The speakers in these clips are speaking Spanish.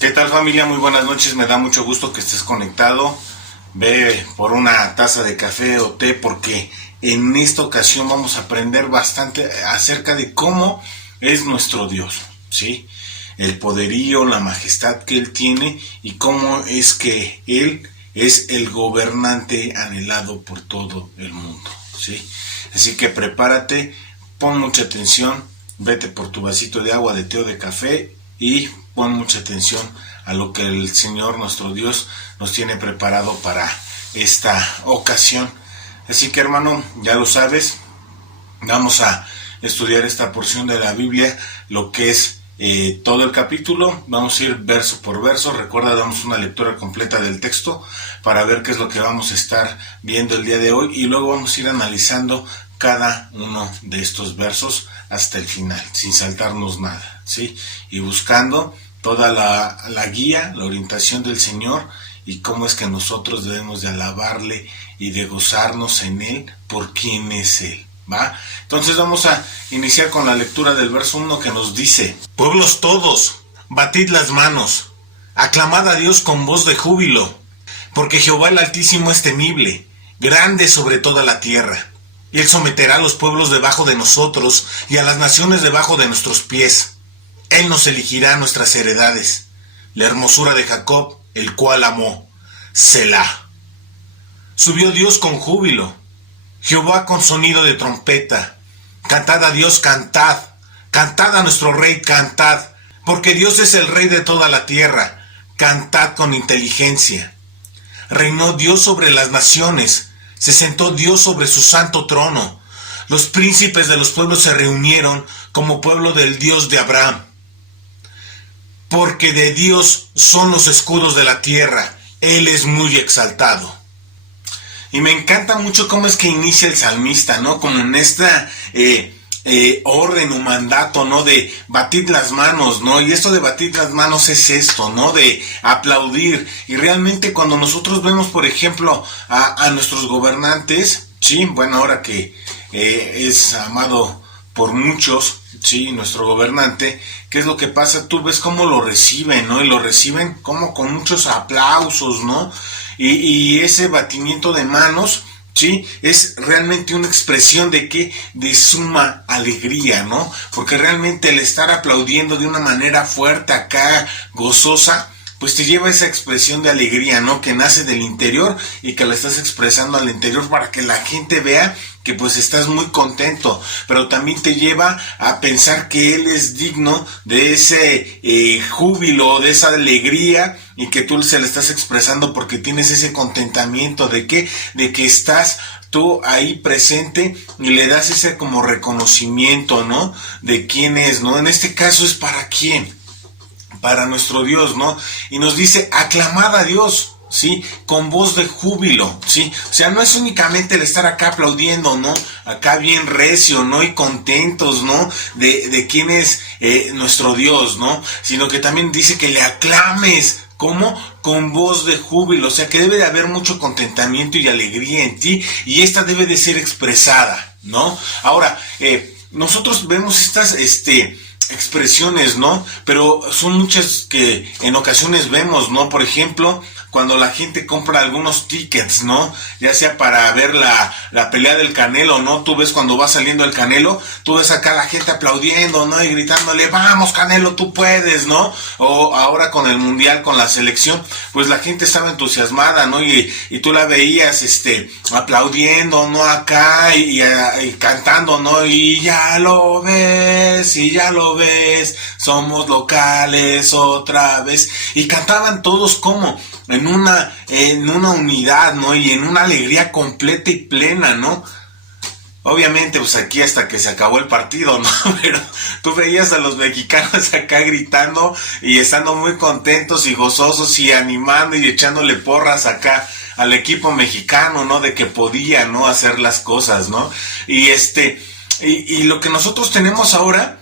¿Qué tal, familia? Muy buenas noches, me da mucho gusto que estés conectado. Ve por una taza de café o té porque en esta ocasión vamos a aprender bastante acerca de cómo es nuestro Dios, ¿sí? El poderío, la majestad que Él tiene y cómo es que Él es el gobernante anhelado por todo el mundo, ¿sí? Así que prepárate, pon mucha atención, vete por tu vasito de agua, de té o de café y pon mucha atención a lo que el Señor nuestro Dios nos tiene preparado para esta ocasión. Así que, hermano, ya lo sabes, vamos a estudiar esta porción de la Biblia, lo que es todo el capítulo. Vamos a ir verso por verso. Recuerda, damos una lectura completa del texto para ver qué es lo que vamos a estar viendo el día de hoy y luego vamos a ir analizando cada uno de estos versos hasta el final, sin saltarnos nada, ¿sí? Y buscando toda la guía, la orientación del Señor y cómo es que nosotros debemos de alabarle y de gozarnos en Él por quién es Él, ¿va? Entonces vamos a iniciar con la lectura del verso 1 que nos dice: Pueblos todos, batid las manos, aclamad a Dios con voz de júbilo, porque Jehová el Altísimo es temible, grande sobre toda la tierra. Y Él someterá a los pueblos debajo de nosotros y a las naciones debajo de nuestros pies. Él nos elegirá nuestras heredades, la hermosura de Jacob, el cual amó. Selah. Subió Dios con júbilo, Jehová con sonido de trompeta. Cantad a Dios, cantad, cantad a nuestro Rey, cantad, porque Dios es el Rey de toda la tierra. Cantad con inteligencia. Reinó Dios sobre las naciones, se sentó Dios sobre su santo trono. Los príncipes de los pueblos se reunieron como pueblo del Dios de Abraham. Porque de Dios son los escudos de la tierra, Él es muy exaltado. Y me encanta mucho cómo es que inicia el salmista, ¿no? Como en esta orden o mandato, ¿no? De batir las manos, ¿no? Y esto de batir las manos es esto, ¿no? De aplaudir. Y realmente cuando nosotros vemos, por ejemplo, a nuestros gobernantes, sí, bueno, ahora que es amado por muchos, sí, nuestro gobernante, ¿qué es lo que pasa? Tú ves cómo lo reciben, ¿no? Y lo reciben como con muchos aplausos, ¿no? Y ese batimiento de manos, sí, es realmente una expresión de qué, de suma alegría, ¿no? Porque realmente el estar aplaudiendo de una manera fuerte acá, gozosa, pues te lleva esa expresión de alegría, ¿no? Que nace del interior y que la estás expresando al interior para que la gente vea que pues estás muy contento, pero también te lleva a pensar que Él es digno de ese júbilo, de esa alegría, y que tú se le estás expresando porque tienes ese contentamiento de que estás tú ahí presente y le das ese como reconocimiento, ¿no? De quién es, ¿no? En este caso es para quién, para nuestro Dios, ¿no? Y nos dice, aclamad a Dios, ¿sí? Con voz de júbilo, ¿sí? O sea, no es únicamente el estar acá aplaudiendo, ¿no? Acá bien recio, ¿no? Y contentos, ¿no? De quién es nuestro Dios, ¿no? Sino que también dice que le aclames. ¿Cómo? Con voz de júbilo. O sea, que debe de haber mucho contentamiento y alegría en ti. Y esta debe de ser expresada, ¿no? Ahora, nosotros vemos estas, expresiones, ¿no? Pero son muchas que en ocasiones vemos, ¿no? Por ejemplo, cuando la gente compra algunos tickets, ¿no? Ya sea para ver la pelea del Canelo, ¿no? Tú ves cuando va saliendo el Canelo, tú ves acá la gente aplaudiendo, ¿no? Y gritándole, vamos Canelo, tú puedes, ¿no? O ahora con el Mundial, con la selección, pues la gente estaba entusiasmada, ¿no? Y tú la veías, aplaudiendo, ¿no? Acá y cantando, ¿no? Y ya lo ves, somos locales otra vez. Y cantaban todos como en una unidad, ¿no? Y en una alegría completa y plena, ¿no? Obviamente, pues aquí hasta que se acabó el partido, ¿no? Pero tú veías a los mexicanos acá gritando y estando muy contentos y gozosos y animando y echándole porras acá al equipo mexicano, ¿no? De que podía, ¿no? Hacer las cosas, ¿no? Y lo que nosotros tenemos ahora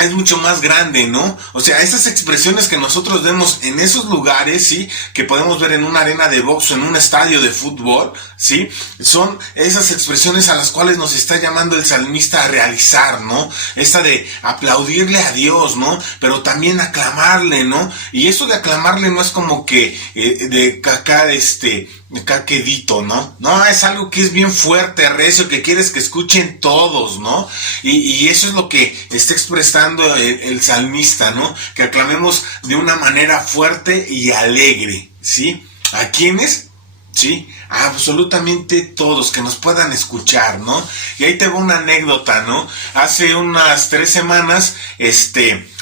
es mucho más grande, ¿no? O sea, esas expresiones que nosotros vemos en esos lugares, ¿sí? Que podemos ver en una arena de box o en un estadio de fútbol, ¿sí? Son esas expresiones a las cuales nos está llamando el salmista a realizar, ¿no? Esta de aplaudirle a Dios, ¿no? Pero también aclamarle, ¿no? Y eso de aclamarle no es como que de caquedito, ¿no? No, es algo que es bien fuerte, recio, que quieres que escuchen todos, ¿no? Y eso es lo que está expresando el salmista, ¿no? Que aclamemos de una manera fuerte y alegre, ¿sí? ¿A quiénes? Sí, absolutamente todos, que nos puedan escuchar, ¿no? Y ahí te va una anécdota, ¿no? Hace unas 3 semanas,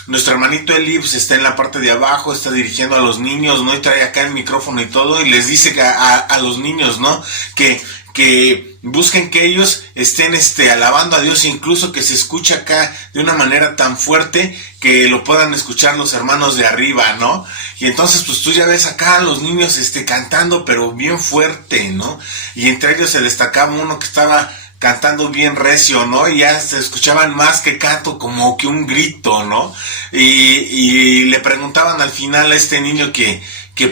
nuestro hermanito Eli pues, está en la parte de abajo, está dirigiendo a los niños, ¿no? Y trae acá el micrófono y todo, y les dice a los niños, ¿no? Que busquen que ellos estén alabando a Dios, incluso que se escuche acá de una manera tan fuerte que lo puedan escuchar los hermanos de arriba, ¿no? Y entonces pues tú ya ves acá a los niños cantando pero bien fuerte, ¿no? Y entre ellos se destacaba uno que estaba cantando bien recio, ¿no? Y ya se escuchaban más que canto, como que un grito, ¿no? Y le preguntaban al final a este niño que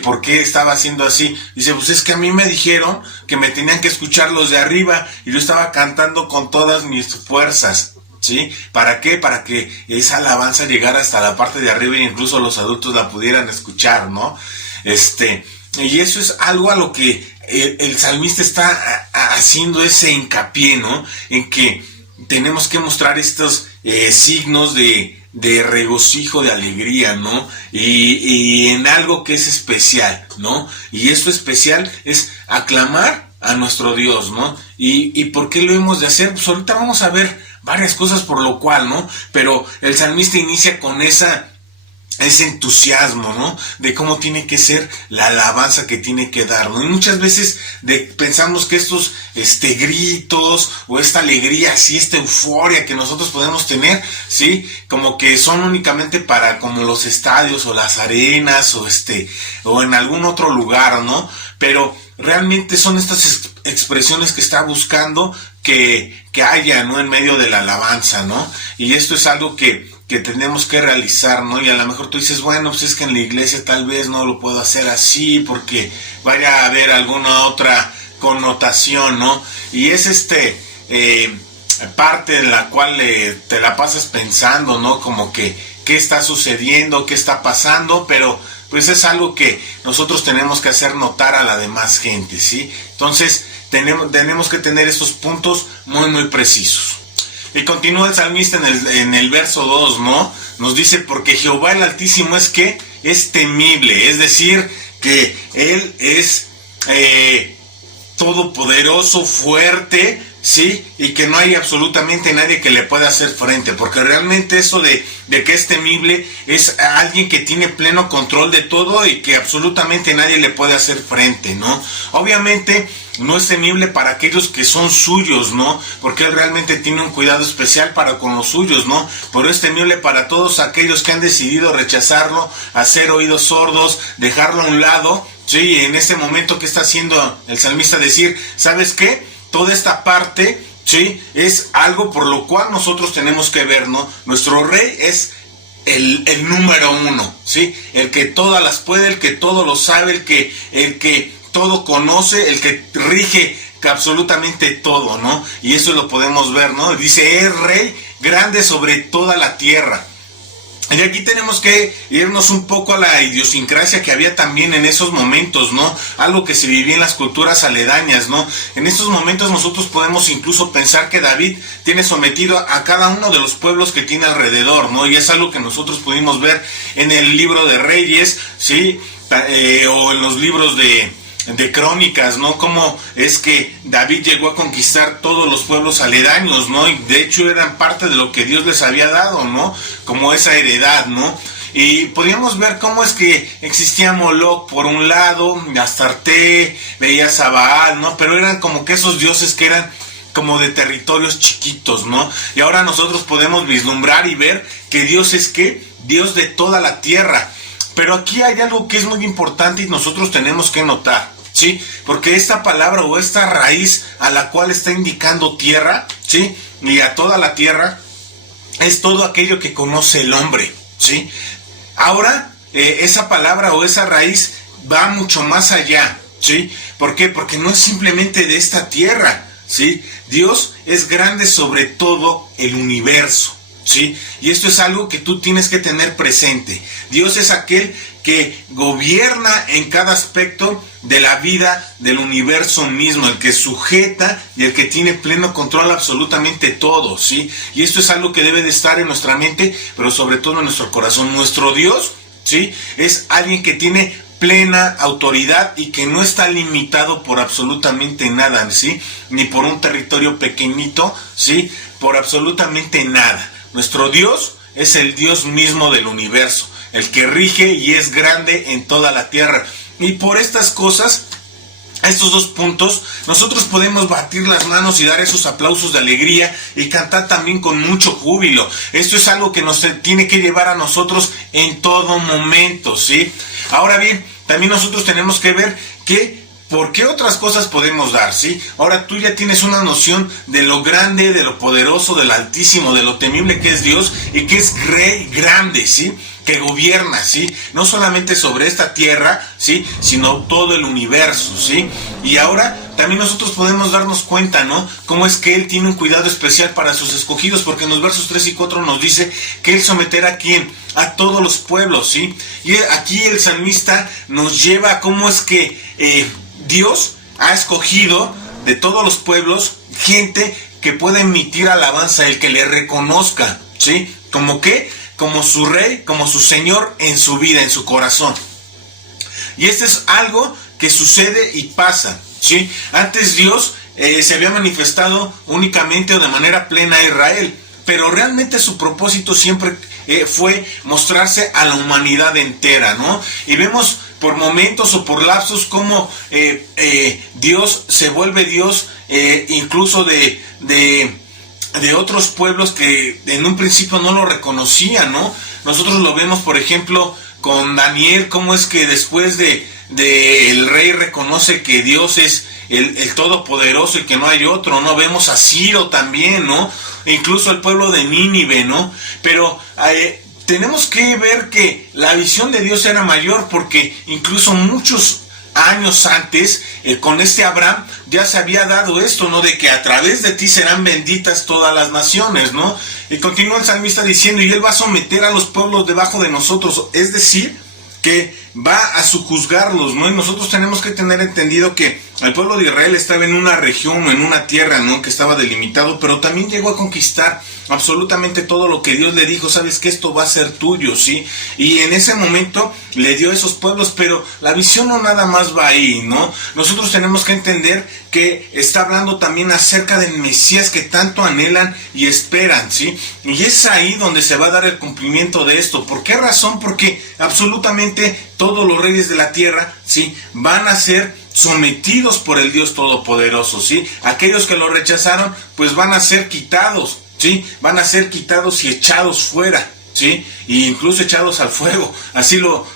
por qué estaba haciendo así. Dice, pues es que a mí me dijeron que me tenían que escuchar los de arriba y yo estaba cantando con todas mis fuerzas, ¿sí? ¿Para qué? Para que esa alabanza llegara hasta la parte de arriba e incluso los adultos la pudieran escuchar, ¿no? Y eso es algo a lo que el salmista está haciendo ese hincapié, ¿no? En que tenemos que mostrar estos signos de regocijo, de alegría, ¿no? Y en algo que es especial, ¿no? Y esto especial es aclamar a nuestro Dios, ¿no? ¿Y por qué lo hemos de hacer? Pues ahorita vamos a ver varias cosas por lo cual, ¿no? Pero el salmista inicia con ese entusiasmo, ¿no? De cómo tiene que ser la alabanza que tiene que dar, ¿no? Y muchas veces pensamos que estos gritos o esta alegría, así, esta euforia que nosotros podemos tener, ¿sí? Como que son únicamente para como los estadios o las arenas o en algún otro lugar, ¿no? Pero realmente son estas expresiones que está buscando que haya, ¿no? En medio de la alabanza, ¿no? Y esto es algo que tenemos que realizar, ¿no? Y a lo mejor tú dices, bueno, pues es que en la iglesia tal vez no lo puedo hacer así porque vaya a haber alguna otra connotación, ¿no? Y es parte en la cual te la pasas pensando, ¿no? Como que qué está sucediendo, qué está pasando, pero pues es algo que nosotros tenemos que hacer notar a la demás gente, ¿sí? Entonces tenemos que tener estos puntos muy, muy precisos. Y continúa el salmista en el verso 2, ¿no? Nos dice, porque Jehová el Altísimo es temible, es decir, que Él es todopoderoso, fuerte, ¿sí? Y que no hay absolutamente nadie que le pueda hacer frente, porque realmente eso de que es temible es alguien que tiene pleno control de todo y que absolutamente nadie le puede hacer frente, ¿no? Obviamente no es temible para aquellos que son suyos, ¿no? Porque Él realmente tiene un cuidado especial para con los suyos, ¿no? Pero es temible para todos aquellos que han decidido rechazarlo, hacer oídos sordos, dejarlo a un lado, ¿sí? En este momento, ¿qué está haciendo el salmista? Decir, ¿sabes qué? Toda esta parte, ¿sí? Es algo por lo cual nosotros tenemos que ver, ¿no? Nuestro rey es el número 1, ¿sí? El que todas las puede, el que todo lo sabe, el que todo conoce, el que rige absolutamente todo, ¿no? Y eso lo podemos ver, ¿no? Dice, es rey grande sobre toda la tierra. Y aquí tenemos que irnos un poco a la idiosincrasia que había también en esos momentos, ¿no? Algo que se vivía en las culturas aledañas, ¿no? En estos momentos nosotros podemos incluso pensar que David tiene sometido a cada uno de los pueblos que tiene alrededor, ¿no? Y es algo que nosotros pudimos ver en el libro de Reyes, ¿sí? O en los libros de crónicas, ¿no? Cómo es que David llegó a conquistar todos los pueblos aledaños, ¿no? Y de hecho eran parte de lo que Dios les había dado, ¿no? Como esa heredad, ¿no? Y podíamos ver cómo es que existía Moloch por un lado, Astarte, veías a Baal, ¿no? Pero eran como que esos dioses que eran como de territorios chiquitos, ¿no? Y ahora nosotros podemos vislumbrar y ver que Dios es ¿qué? Dios de toda la tierra. Pero aquí hay algo que es muy importante y nosotros tenemos que notar, ¿sí? Porque esta palabra o esta raíz a la cual está indicando tierra, ¿sí? Y a toda la tierra, es todo aquello que conoce el hombre, ¿sí? Ahora, esa palabra o esa raíz va mucho más allá, ¿sí? ¿Por qué? Porque no es simplemente de esta tierra, ¿sí? Dios es grande sobre todo el universo, ¿sí? Y esto es algo que tú tienes que tener presente. Dios es aquel que gobierna en cada aspecto de la vida del universo mismo, el que sujeta y el que tiene pleno control absolutamente todo, ¿sí? Y esto es algo que debe de estar en nuestra mente, pero sobre todo en nuestro corazón. Nuestro Dios, ¿sí? Es alguien que tiene plena autoridad y que no está limitado por absolutamente nada, ¿sí? Ni por un territorio pequeñito, ¿sí? Por absolutamente nada. Nuestro Dios es el Dios mismo del universo, el que rige y es grande en toda la tierra. Y por estas cosas, estos dos puntos, nosotros podemos batir las manos y dar esos aplausos de alegría y cantar también con mucho júbilo. Esto es algo que nos tiene que llevar a nosotros en todo momento, ¿sí? Ahora bien, también nosotros tenemos que ver ¿por qué otras cosas podemos dar, sí? Ahora tú ya tienes una noción de lo grande, de lo poderoso, del altísimo, de lo temible que es Dios y que es rey grande, ¿sí? Que gobierna, ¿sí? No solamente sobre esta tierra, ¿sí? Sino todo el universo, ¿sí? Y ahora también nosotros podemos darnos cuenta, ¿no? Cómo es que Él tiene un cuidado especial para sus escogidos, porque en los versos 3 y 4 nos dice que Él someterá ¿a quién? A todos los pueblos, ¿sí? Y aquí el salmista nos lleva a cómo es que Dios ha escogido de todos los pueblos gente que pueda emitir alabanza, el que le reconozca, ¿sí? ¿Como qué? Como su rey, como su señor en su vida, en su corazón. Y esto es algo que sucede y pasa, ¿sí? Antes Dios se había manifestado únicamente o de manera plena a Israel, pero realmente su propósito siempre fue mostrarse a la humanidad entera, ¿no? Y vemos por momentos o por lapsos como Dios se vuelve Dios incluso de otros pueblos que en un principio no lo reconocían, ¿no? Nosotros lo vemos, por ejemplo, con Daniel, cómo es que después de el rey reconoce que Dios es el todopoderoso y que no hay otro, ¿no? Vemos a Ciro también, ¿no? Incluso el pueblo de Nínive, ¿no? Pero tenemos que ver que la visión de Dios era mayor, porque incluso muchos años antes, con Abraham, ya se había dado esto, ¿no? De que a través de ti serán benditas todas las naciones, ¿no? Y continúa el salmista diciendo, y Él va a someter a los pueblos debajo de nosotros, es decir, que va a sojuzgarlos, ¿no? Y nosotros tenemos que tener entendido que el pueblo de Israel estaba en una región o en una tierra, ¿no? Que estaba delimitado, pero también llegó a conquistar absolutamente todo lo que Dios le dijo, sabes que esto va a ser tuyo, ¿sí? Y en ese momento le dio esos pueblos, pero la visión no nada más va ahí, ¿no? Nosotros tenemos que entender que está hablando también acerca del Mesías que tanto anhelan y esperan, ¿sí? Y es ahí donde se va a dar el cumplimiento de esto. ¿Por qué razón? Porque absolutamente todos los reyes de la tierra, ¿sí? Van a ser sometidos por el Dios Todopoderoso, ¿sí? Aquellos que lo rechazaron, pues van a ser quitados, ¿sí? Van a ser quitados y echados fuera, ¿sí? E incluso echados al fuego. Así lo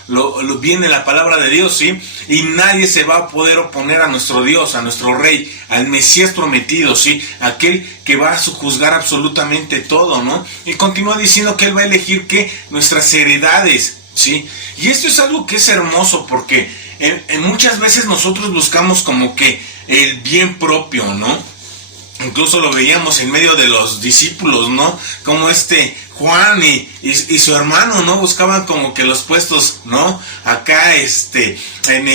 viene la palabra de Dios, ¿sí? Y nadie se va a poder oponer a nuestro Dios, a nuestro Rey, al Mesías prometido, ¿sí? Aquel que va a juzgar absolutamente todo, ¿no? Y continúa diciendo que Él va a elegir ¿qué? Nuestras heredades, ¿sí? Y esto es algo que es hermoso, porque muchas veces nosotros buscamos como que el bien propio, ¿no? Incluso lo veíamos en medio de los discípulos, ¿no? Como Juan y su hermano, ¿no? Buscaban como que los puestos, ¿no? Acá, en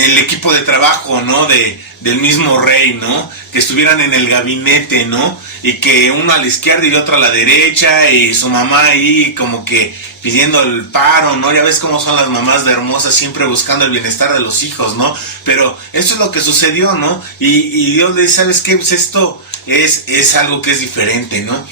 el equipo de trabajo, ¿no? Del mismo rey, ¿no? Que estuvieran en el gabinete, ¿no? Y que uno a la izquierda y otro a la derecha, y su mamá ahí como que pidiendo el paro, ¿no? Ya ves cómo son las mamás de hermosas, siempre buscando el bienestar de los hijos, ¿no? Pero esto es lo que sucedió, ¿no? Y Dios le dice, ¿sabes qué? Pues esto es algo que es diferente, ¿no?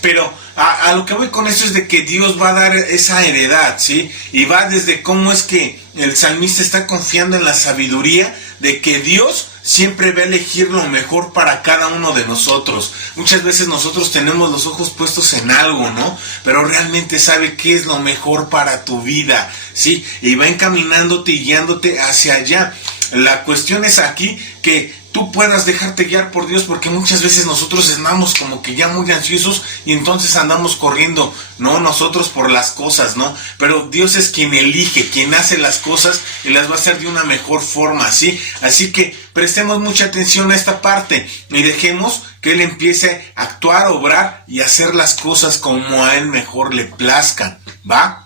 Pero a lo que voy con esto es de que Dios va a dar esa heredad, ¿sí? Y va desde cómo es que el salmista está confiando en la sabiduría de que Dios siempre va a elegir lo mejor para cada uno de nosotros. Muchas veces nosotros tenemos los ojos puestos en algo, ¿no? Pero realmente sabe qué es lo mejor para tu vida, ¿sí? Y va encaminándote y guiándote hacia allá. La cuestión es aquí que tú puedas dejarte guiar por Dios, porque muchas veces nosotros andamos como que ya muy ansiosos y entonces andamos corriendo, no nosotros por las cosas, ¿no? Pero Dios es quien elige, quien hace las cosas y las va a hacer de una mejor forma, ¿sí? Así que prestemos mucha atención a esta parte y dejemos que Él empiece a actuar, a obrar y a hacer las cosas como a Él mejor le plazca, ¿va?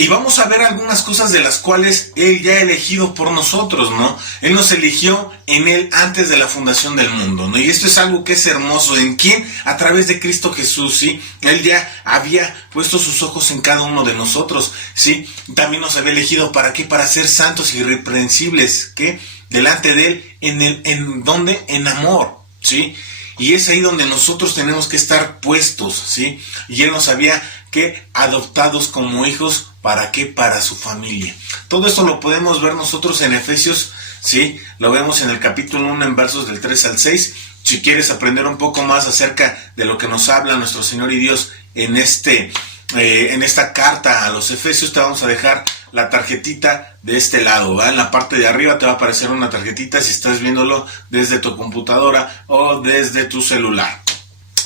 Y vamos a ver algunas cosas de las cuales Él ya ha elegido por nosotros, ¿no? Él nos eligió en Él antes de la fundación del mundo, ¿no? Y esto es algo que es hermoso. ¿En quién? A través de Cristo Jesús, ¿sí? Él ya había puesto sus ojos en cada uno de nosotros, ¿sí? También nos había elegido, ¿para qué? Para ser santos y irreprensibles, ¿qué? Delante de Él, ¿en dónde? En amor, ¿sí? Y es ahí donde nosotros tenemos que estar puestos, ¿sí? Y Él nos había que adoptados como hijos, ¿para qué? Para su familia. Todo esto lo podemos ver nosotros en Efesios, ¿sí? Lo vemos en el capítulo 1, en versos del 3 al 6. Si quieres aprender un poco más acerca de lo que nos habla nuestro Señor y Dios en esta carta a los Efesios, te vamos a dejar la tarjetita de este lado, ¿va? En la parte de arriba te va a aparecer una tarjetita si estás viéndolo desde tu computadora o desde tu celular.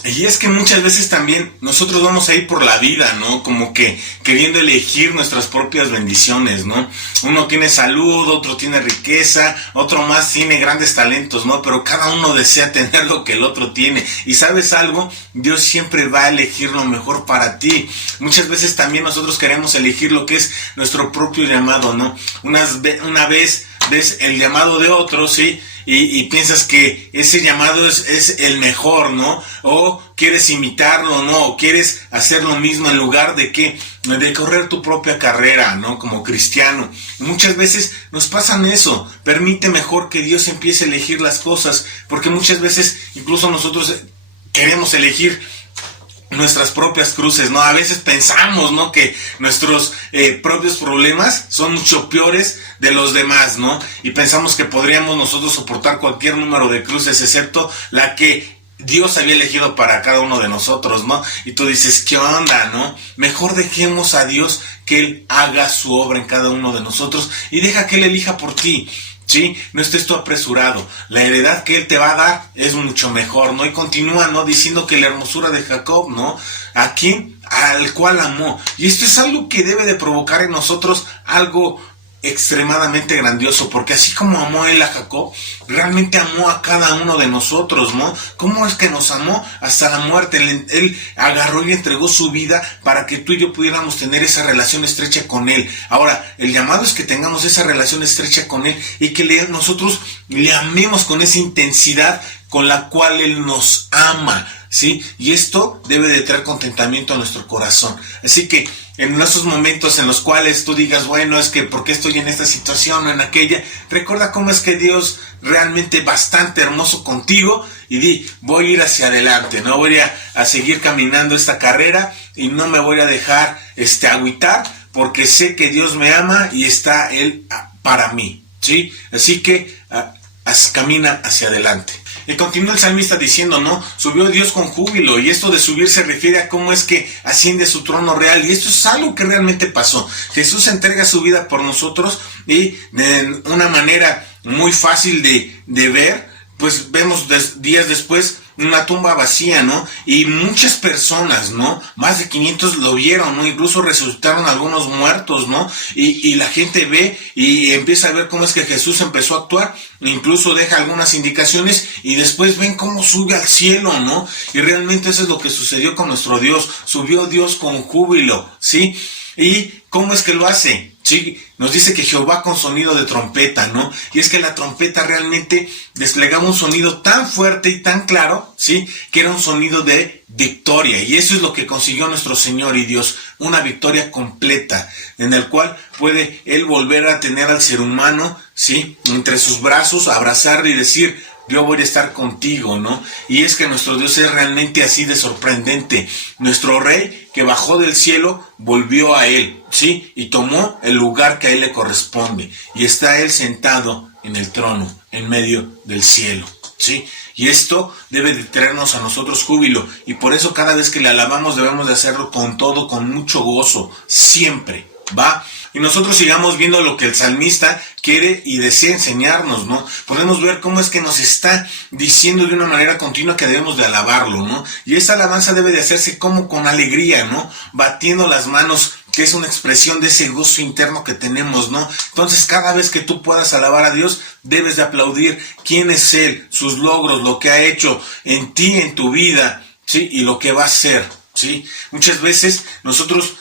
Y es que muchas veces también nosotros vamos a ir por la vida, ¿no? Como que queriendo elegir nuestras propias bendiciones, ¿no? Uno tiene salud, otro tiene riqueza, otro más tiene grandes talentos, ¿no? Pero cada uno desea tener lo que el otro tiene. Y ¿sabes algo? Dios siempre va a elegir lo mejor para ti. Muchas veces también nosotros queremos elegir lo que es nuestro propio llamado, ¿no? Una vez ves el llamado de otro, ¿sí? Y piensas que ese llamado es el mejor, ¿no? O quieres imitarlo, ¿no? O quieres hacer lo mismo en lugar de correr tu propia carrera, ¿no? Como cristiano. Muchas veces nos pasan eso. Permite mejor que Dios empiece a elegir las cosas, porque muchas veces incluso nosotros queremos elegir nuestras propias cruces, ¿no? A veces pensamos, ¿no? Que nuestros propios problemas son mucho peores de los demás, ¿no? Y pensamos que podríamos nosotros soportar cualquier número de cruces, excepto la que Dios había elegido para cada uno de nosotros, ¿no? Y tú dices, ¿qué onda, no? Mejor dejemos a Dios que Él haga su obra en cada uno de nosotros y deja que Él elija por ti. ¿Sí? No estés tú apresurado. La heredad que Él te va a dar es mucho mejor, ¿no? Y continúa, ¿no? Diciendo que la hermosura de Jacob, ¿no? ¿A quién? Al cual amó. Y esto es algo que debe de provocar en nosotros algo extremadamente grandioso, porque así como amó Él a Jacob, realmente amó a cada uno de nosotros, ¿no? ¿Cómo es que nos amó hasta la muerte? Él agarró y entregó su vida para que tú y yo pudiéramos tener esa relación estrecha con Él. Ahora, el llamado es que tengamos esa relación estrecha con Él y que nosotros le amemos con esa intensidad con la cual Él nos ama, ¿sí? Y esto debe de traer contentamiento a nuestro corazón. Así que en esos momentos en los cuales tú digas, bueno, es que ¿por qué estoy en esta situación o en aquella? Recuerda cómo es que Dios realmente bastante hermoso contigo y di, voy a ir hacia adelante, no voy a seguir caminando esta carrera y no me voy a dejar agüitar, porque sé que Dios me ama y está Él para mí, ¿sí? Así que camina hacia adelante. Y continúa el salmista diciendo, ¿no? Subió Dios con júbilo, y esto de subir se refiere a cómo es que asciende a su trono real, y esto es algo que realmente pasó. Jesús entrega su vida por nosotros, y de una manera muy fácil de ver, pues vemos días después una tumba vacía, ¿no? Y muchas personas, ¿no? Más de 500 lo vieron, ¿no? Incluso resucitaron algunos muertos, ¿no? Y la gente ve y empieza a ver cómo es que Jesús empezó a actuar, incluso deja algunas indicaciones y después ven cómo sube al cielo, ¿no? Y realmente eso es lo que sucedió con nuestro Dios. Subió Dios con júbilo, ¿sí? ¿Y cómo es que lo hace? Sí, nos dice que Jehová con sonido de trompeta, ¿no? Y es que la trompeta realmente desplegaba un sonido tan fuerte y tan claro, ¿sí? Que era un sonido de victoria. Y eso es lo que consiguió nuestro Señor y Dios, una victoria completa, en el cual puede Él volver a tener al ser humano, ¿sí? Entre sus brazos, abrazarle y decir, yo voy a estar contigo, ¿no? Y es que nuestro Dios es realmente así de sorprendente. Nuestro Rey que bajó del cielo volvió a Él, ¿sí? Y tomó el lugar que a Él le corresponde. Y está Él sentado en el trono, en medio del cielo, ¿sí? Y esto debe de traernos a nosotros júbilo. Y por eso cada vez que le alabamos debemos de hacerlo con todo, con mucho gozo, siempre, ¿va? Y nosotros sigamos viendo lo que el salmista quiere y desea enseñarnos, ¿no? Podemos ver cómo es que nos está diciendo de una manera continua que debemos de alabarlo, ¿no? Y esa alabanza debe de hacerse como con alegría, ¿no? Batiendo las manos, que es una expresión de ese gozo interno que tenemos, ¿no? Entonces, cada vez que tú puedas alabar a Dios, debes de aplaudir quién es Él, sus logros, lo que ha hecho en ti, en tu vida, ¿sí? Y lo que va a hacer, ¿sí? Muchas veces nosotros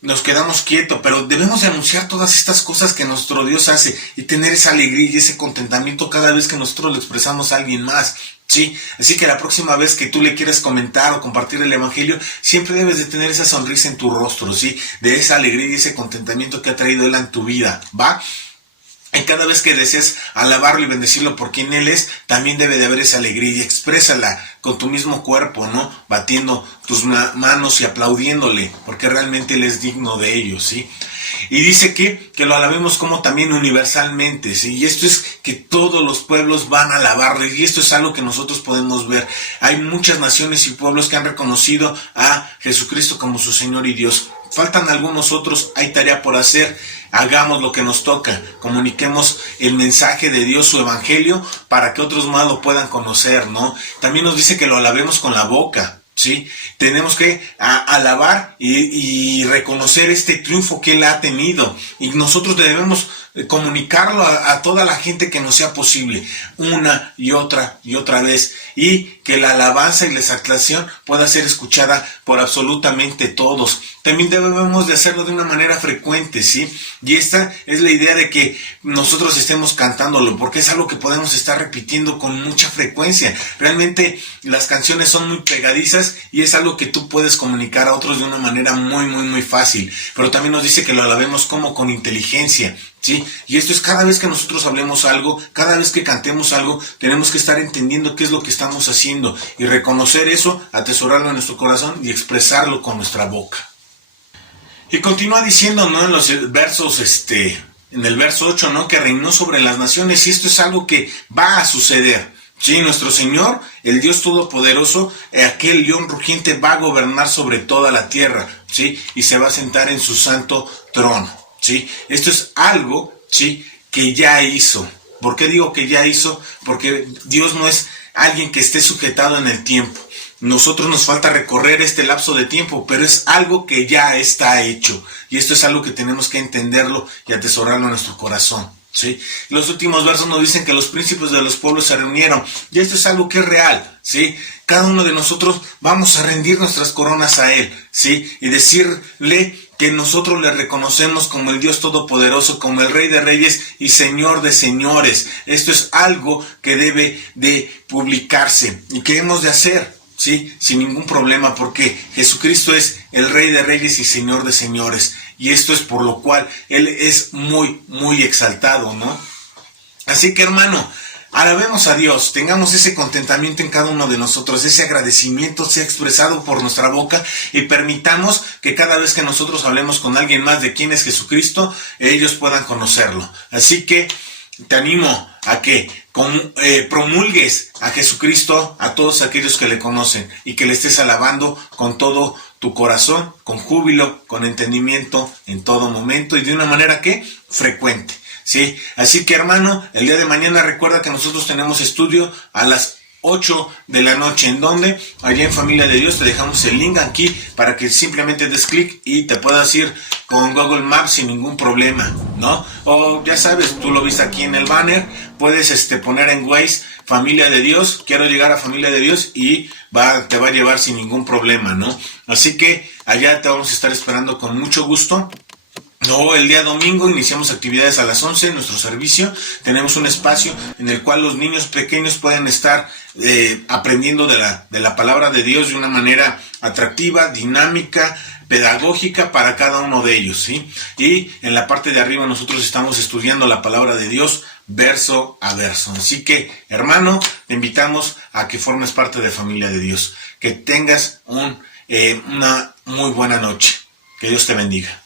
nos quedamos quietos, pero debemos de anunciar todas estas cosas que nuestro Dios hace y tener esa alegría y ese contentamiento cada vez que nosotros lo expresamos a alguien más, ¿sí? Así que la próxima vez que tú le quieras comentar o compartir el evangelio, siempre debes de tener esa sonrisa en tu rostro, ¿sí? De esa alegría y ese contentamiento que ha traído Él en tu vida, ¿va? Y cada vez que desees alabarlo y bendecirlo por quien Él es, también debe de haber esa alegría y exprésala con tu mismo cuerpo, ¿no? Batiendo tus manos y aplaudiéndole, porque realmente Él es digno de ello, ¿sí? Y dice que lo alabemos como también universalmente, ¿sí? Y esto es que todos los pueblos van a alabarlo, y esto es algo que nosotros podemos ver. Hay muchas naciones y pueblos que han reconocido a Jesucristo como su Señor y Dios. Faltan algunos otros, hay tarea por hacer. Hagamos lo que nos toca, comuniquemos el mensaje de Dios, su evangelio, para que otros más lo puedan conocer, ¿no? También nos dice que lo alabemos con la boca, ¿sí? Tenemos que alabar y reconocer este triunfo que Él ha tenido, y nosotros debemos comunicarlo a toda la gente que nos sea posible, una y otra vez, y que la alabanza y la exaltación pueda ser escuchada por absolutamente todos. También debemos de hacerlo de una manera frecuente, ¿sí? Y esta es la idea de que nosotros estemos cantándolo, porque es algo que podemos estar repitiendo con mucha frecuencia. Realmente las canciones son muy pegadizas y es algo que tú puedes comunicar a otros de una manera muy fácil. Pero también nos dice que lo alabemos como con inteligencia, ¿sí? Y esto es cada vez que nosotros hablemos algo, cada vez que cantemos algo, tenemos que estar entendiendo qué es lo que estamos haciendo y reconocer eso, atesorarlo en nuestro corazón y expresarlo con nuestra boca. Y continúa diciendo, ¿no? En los versos, en el verso 8, ¿no? Que reinó sobre las naciones, y esto es algo que va a suceder. Sí, nuestro Señor, el Dios Todopoderoso, aquel león rugiente, va a gobernar sobre toda la tierra, ¿sí? Y se va a sentar en su santo trono, ¿sí? Esto es algo, ¿sí? Que ya hizo. ¿Por qué digo que ya hizo? Porque Dios no es alguien que esté sujetado en el tiempo. Nosotros nos falta recorrer este lapso de tiempo, pero es algo que ya está hecho. Y esto es algo que tenemos que entenderlo y atesorarlo en nuestro corazón, ¿sí? Los últimos versos nos dicen que los príncipes de los pueblos se reunieron. Y esto es algo que es real, ¿sí? Cada uno de nosotros vamos a rendir nuestras coronas a Él, ¿sí? Y decirle que nosotros le reconocemos como el Dios Todopoderoso, como el Rey de Reyes y Señor de Señores. Esto es algo que debe de publicarse y que hemos de hacer, ¿sí? Sin ningún problema, porque Jesucristo es el Rey de Reyes y Señor de Señores. Y esto es por lo cual Él es muy exaltado, ¿no? Así que, hermano, alabemos a Dios, tengamos ese contentamiento en cada uno de nosotros, ese agradecimiento sea expresado por nuestra boca y permitamos que cada vez que nosotros hablemos con alguien más de quién es Jesucristo, ellos puedan conocerlo. Así que te animo a que promulgues a Jesucristo a todos aquellos que le conocen y que le estés alabando con todo tu corazón, con júbilo, con entendimiento en todo momento y de una manera que frecuente, ¿sí? Así que, hermano, el día de mañana recuerda que nosotros tenemos estudio a las 8 de la noche, en donde allá en Familia de Dios te dejamos el link aquí para que simplemente des clic y te puedas ir con Google Maps sin ningún problema, ¿no? O ya sabes, tú lo viste aquí en el banner, puedes poner en Waze Familia de Dios, quiero llegar a Familia de Dios y te va a llevar sin ningún problema, ¿no? Así que allá te vamos a estar esperando con mucho gusto. No, el día domingo iniciamos actividades a las 11 en nuestro servicio. Tenemos un espacio en el cual los niños pequeños pueden estar aprendiendo de la palabra de Dios de una manera atractiva, dinámica, pedagógica para cada uno de ellos, ¿sí? Y en la parte de arriba nosotros estamos estudiando la palabra de Dios verso a verso. Así que, hermano, te invitamos a que formes parte de Familia de Dios. Que tengas una muy buena noche. Que Dios te bendiga.